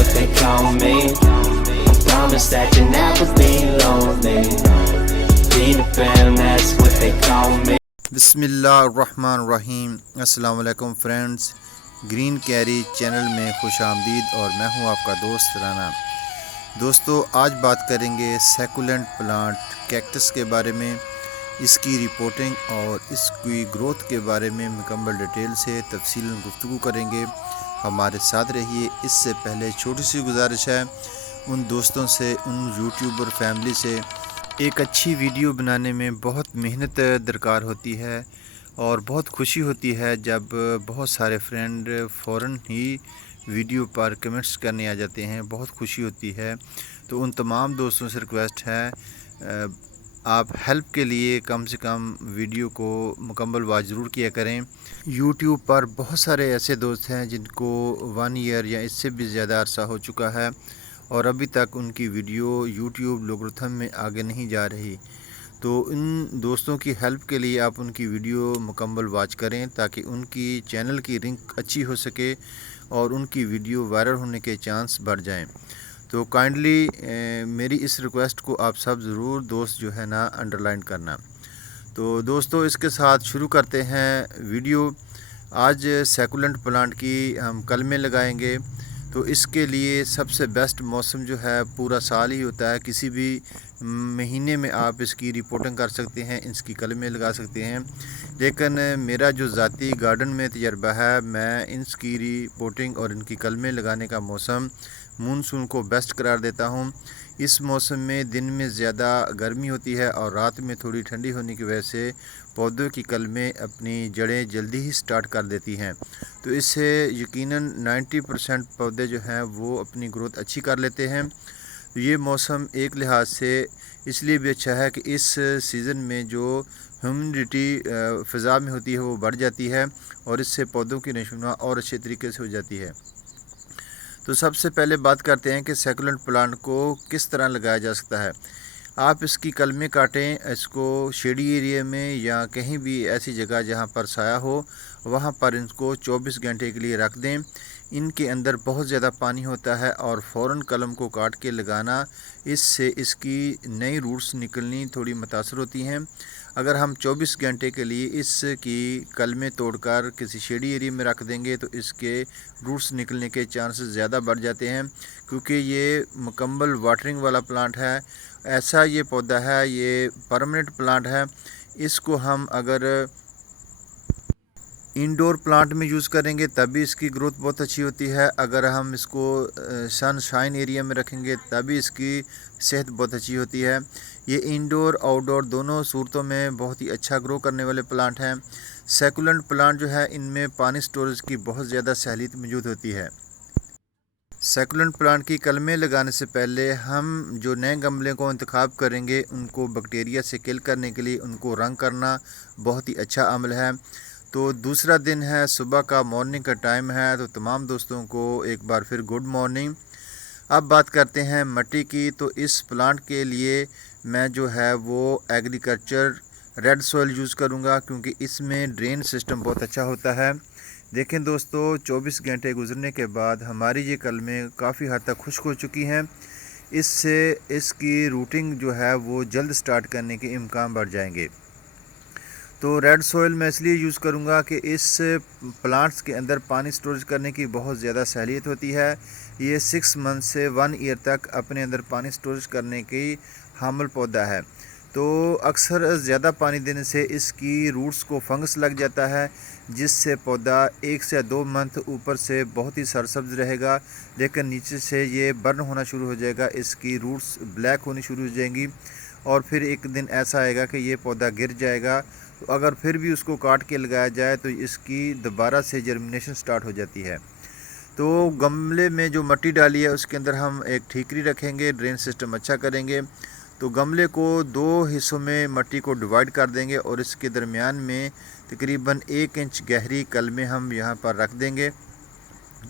what they call me. Promise that you'll never be lonely. Peter Pan, that's what they call me. बिस्मिल्लाहिर्रहमानिर्रहीम। अस्सलाम वालेकुम friends, green carry channel में खुश आमदीद और मैं हूं आपका दोस्त राना। दोस्तों, आज बात करेंगे सैकुलेंट प्लांट कैक्टस के बारे में, इसकी रिपोर्टिंग और इसकी ग्रोथ के बारे में मुकम्मल डिटेल से तफसीलन गुफ्तगू करेंगे। हमारे साथ रहिए। इससे पहले छोटी सी गुजारिश है उन दोस्तों से, उन यूट्यूबर फैमिली से, एक अच्छी वीडियो बनाने में बहुत मेहनत दरकार होती है और बहुत खुशी होती है जब बहुत सारे फ्रेंड फ़ौरन ही वीडियो पर कमेंट्स करने आ जाते हैं। बहुत खुशी होती है। तो उन तमाम दोस्तों से रिक्वेस्ट है, आप हेल्प के लिए कम से कम वीडियो को मुकम्मल वाच ज़रूर किया करें। यूट्यूब पर बहुत सारे ऐसे दोस्त हैं जिनको 1 ईयर या इससे भी ज़्यादा अरसा हो चुका है और अभी तक उनकी वीडियो यूट्यूब लोगरिथम में आगे नहीं जा रही। तो इन दोस्तों की हेल्प के लिए आप उनकी वीडियो मुकम्मल वाच करें ताकि उनकी चैनल की रैंक अच्छी हो सके और उनकी वीडियो वायरल होने के चांस बढ़ जाएं। तो काइंडली मेरी इस रिक्वेस्ट को आप सब ज़रूर दोस्त जो है ना अंडरलाइन करना। तो दोस्तों, इसके साथ शुरू करते हैं वीडियो। आज सैकुलेंट प्लांट की हम कलमें लगाएंगे। तो इसके लिए सबसे बेस्ट मौसम जो है पूरा साल ही होता है। किसी भी महीने में आप इसकी रिपोर्टिंग कर सकते हैं, इसकी कलमें लगा सकते हैं। लेकिन मेरा जो ज़ाती गार्डन में तजर्बा है, मैं इसकी रिपोर्टिंग और इनकी कलमें लगाने का मौसम मानसून को बेस्ट करार देता हूँ। इस मौसम में दिन में ज़्यादा गर्मी होती है और रात में थोड़ी ठंडी होने की वजह से पौधों की कलमें अपनी जड़ें जल्दी ही स्टार्ट कर देती हैं। तो इससे यकीनन 90% पौधे जो हैं वो अपनी ग्रोथ अच्छी कर लेते हैं। तो ये मौसम एक लिहाज से इसलिए भी अच्छा है कि इस सीज़न में जो ह्यूमिडिटी फ़िज़ा में होती है वो बढ़ जाती है और इससे पौधों की नशोनुमा और अच्छे तरीके से हो जाती है। तो सबसे पहले बात करते हैं कि सैकुलेंट प्लांट को किस तरह लगाया जा सकता है। आप इसकी कलमें काटें, इसको शेडी एरिया में या कहीं भी ऐसी जगह जहां पर साया हो वहां पर इनको 24 घंटे के लिए रख दें। इनके अंदर बहुत ज़्यादा पानी होता है और फ़ौरन कलम को काट के लगाना, इससे इसकी नई रूट्स निकलनी थोड़ी मुतासर होती हैं। अगर हम 24 घंटे के लिए इसकी कलमें तोड़कर किसी शेडी एरिया में रख देंगे तो इसके रूट्स निकलने के चांसेस ज़्यादा बढ़ जाते हैं, क्योंकि ये मुकम्मल वाटरिंग वाला प्लांट है। ऐसा ये पौधा है, ये परमानेंट प्लांट है। इसको हम अगर इंडोर प्लांट में यूज़ करेंगे तभी इसकी ग्रोथ बहुत अच्छी होती है। अगर हम इसको सनशाइन एरिया में रखेंगे तभी इसकी सेहत बहुत अच्छी होती है। ये इंडोर आउटडोर दोनों सूरतों में बहुत ही अच्छा ग्रो करने वाले प्लांट हैं। सैकुलेंट प्लांट जो है इनमें पानी स्टोरेज की बहुत ज़्यादा सहूलियत मौजूद होती है। सैकुलेंट प्लांट की कलमें लगाने से पहले हम जो नए गमले को इंतखाब करेंगे उनको बैक्टीरिया से किल करने के लिए उनको रंग करना बहुत ही अच्छा अमल है। तो दूसरा दिन है, सुबह का मॉर्निंग का टाइम है। तो तमाम दोस्तों को एक बार फिर गुड मॉर्निंग। अब बात करते हैं मिट्टी की। तो इस प्लांट के लिए मैं जो है वो एग्रीकल्चर रेड सॉइल यूज़ करूँगा, क्योंकि इसमें ड्रेन सिस्टम बहुत अच्छा होता है। देखें दोस्तों, 24 घंटे गुजरने के बाद हमारी ये कलमें काफ़ी हद तक खुश्क हो चुकी हैं। इससे इसकी रूटिंग जो है वो जल्द स्टार्ट करने के इम्कान बढ़ जाएंगे। तो रेड सॉइल मैं इसलिए यूज़ करूँगा कि इस प्लांट्स के अंदर पानी स्टोरेज करने की बहुत ज़्यादा सहूलियत होती है। ये 6 मंथ से 1 ईयर तक अपने अंदर पानी स्टोरेज करने की हामिल पौधा है। तो अक्सर ज़्यादा पानी देने से इसकी रूट्स को फंगस लग जाता है, जिससे पौधा 1 से 2 मंथ ऊपर से बहुत ही सरसब्ज रहेगा, लेकिन नीचे से ये बर्न होना शुरू हो जाएगा, इसकी रूट्स ब्लैक होनी शुरू हो जाएंगी और फिर एक दिन ऐसा आएगा कि ये पौधा गिर जाएगा। तो अगर फिर भी उसको काट के लगाया जाए तो इसकी दोबारा से जर्मिनेशन स्टार्ट हो जाती है। तो गमले में जो मिट्टी डाली है उसके अंदर हम एक ठीकरी रखेंगे, ड्रेन सिस्टम अच्छा करेंगे। तो गमले को 2 हिस्सों में मिट्टी को डिवाइड कर देंगे और इसके दरमियान में तकरीबन 1 इंच गहरी कलमें हम यहाँ पर रख देंगे।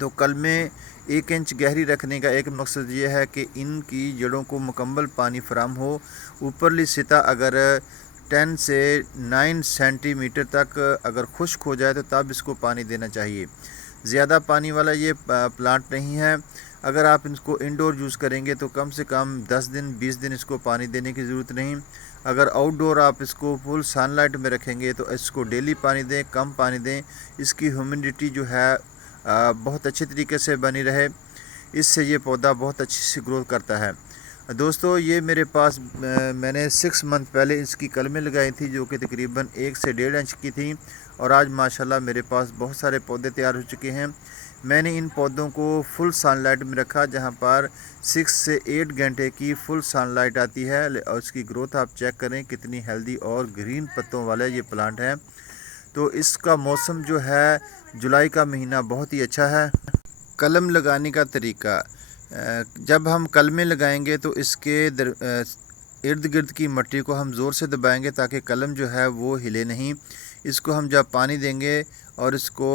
तो कलमें 1 इंच गहरी रखने का एक मकसद ये है कि इनकी जड़ों को मुकम्मल पानी फराहम हो। ऊपरली सतह अगर 10 से 9 सेंटीमीटर तक अगर खुश्क हो जाए तो तब इसको पानी देना चाहिए। ज़्यादा पानी वाला ये प्लांट नहीं है। अगर आप इसको इंडोर यूज़ करेंगे तो कम से कम 10 दिन 20 दिन इसको पानी देने की ज़रूरत नहीं। अगर आउटडोर आप इसको फुल सनलाइट में रखेंगे तो इसको डेली पानी दें, कम पानी दें। इसकी ह्यूमिडिटी जो है बहुत अच्छे तरीके से बनी रहे, इससे ये पौधा बहुत अच्छी सी ग्रोथ करता है। दोस्तों ये मेरे पास मैंने 6 मंथ पहले इसकी कलमें लगाई थी जो कि तकरीबन 1 से 1.5 इंच की थी, और आज माशाल्लाह मेरे पास बहुत सारे पौधे तैयार हो चुके हैं। मैंने इन पौधों को फुल सनलाइट में रखा जहां पर 6 से 8 घंटे की फुल सनलाइट आती है, और इसकी ग्रोथ आप चेक करें कितनी हेल्दी और ग्रीन पत्तों वाला ये प्लांट है। तो इसका मौसम जो है जुलाई का महीना बहुत ही अच्छा है। कलम लगाने का तरीका, जब हम कलमें लगाएंगे तो इसके इर्द गिर्द की मिट्टी को हम ज़ोर से दबाएंगे ताकि कलम जो है वो हिले नहीं। इसको हम जब पानी देंगे और इसको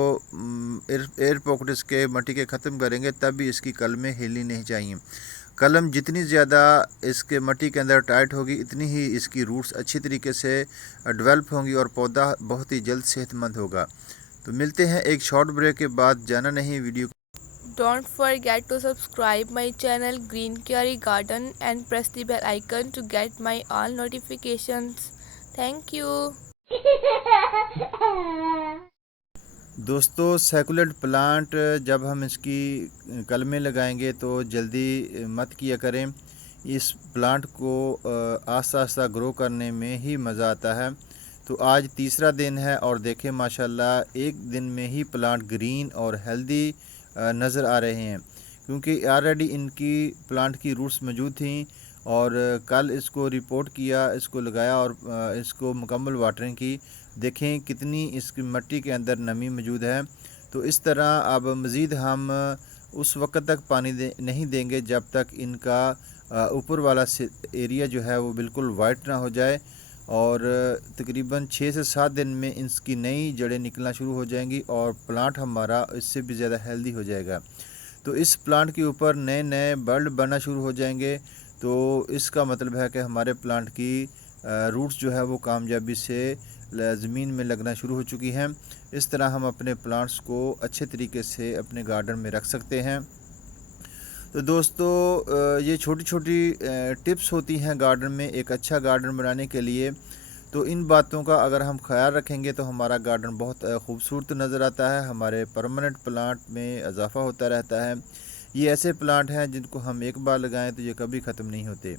एयर पॉकेट इसके मिट्टी के ख़त्म करेंगे तब भी इसकी कलमें हिलनी नहीं चाहिए। कलम जितनी ज़्यादा इसके मिट्टी के अंदर टाइट होगी इतनी ही इसकी रूट्स अच्छी तरीके से डेवलप होंगी और पौधा बहुत ही जल्द सेहतमंद होगा। तो मिलते हैं एक शॉर्ट ब्रेक के बाद। जाना नहीं video. Don't forget to subscribe my channel Green Carry Garden and press the bell icon to get my all notifications. Thank you. दोस्तों सैकुलेंट प्लांट जब हम इसकी कलमें लगाएंगे तो जल्दी मत किया करें। इस प्लांट को आस्ता आस्ता ग्रो करने में ही मज़ा आता है। तो आज तीसरा दिन है और देखें माशाल्लाह एक दिन में ही प्लांट ग्रीन और हेल्दी नज़र आ रहे हैं, क्योंकि ऑलरेडी इनकी प्लांट की रूट्स मौजूद थीं और कल इसको रिपोर्ट किया, इसको लगाया और इसको मुकम्मल वाटरिंग की। देखें कितनी इसकी मिट्टी के अंदर नमी मौजूद है। तो इस तरह अब मज़ीद हम उस वक्त तक पानी नहीं देंगे जब तक इनका ऊपर वाला एरिया जो है वो बिल्कुल वाइट ना हो जाए, और तकरीबन 6 से 7 दिन में इसकी नई जड़ें निकलना शुरू हो जाएंगी और प्लांट हमारा इससे भी ज़्यादा हेल्दी हो जाएगा। तो इस प्लांट के ऊपर नए नए बल्ब बनना शुरू हो जाएंगे। तो इसका मतलब है कि हमारे प्लांट की रूट्स जो है वो कामयाबी से ज़मीन में लगना शुरू हो चुकी हैं। इस तरह हम अपने प्लांट्स को अच्छे तरीके से अपने गार्डन में रख सकते हैं। तो दोस्तों ये छोटी छोटी टिप्स होती हैं गार्डन में एक अच्छा गार्डन बनाने के लिए। तो इन बातों का अगर हम ख्याल रखेंगे तो हमारा गार्डन बहुत खूबसूरत नज़र आता है, हमारे परमानेंट प्लांट में इजाफा होता रहता है। ये ऐसे प्लांट हैं जिनको हम एक बार लगाएं तो ये कभी ख़त्म नहीं होते।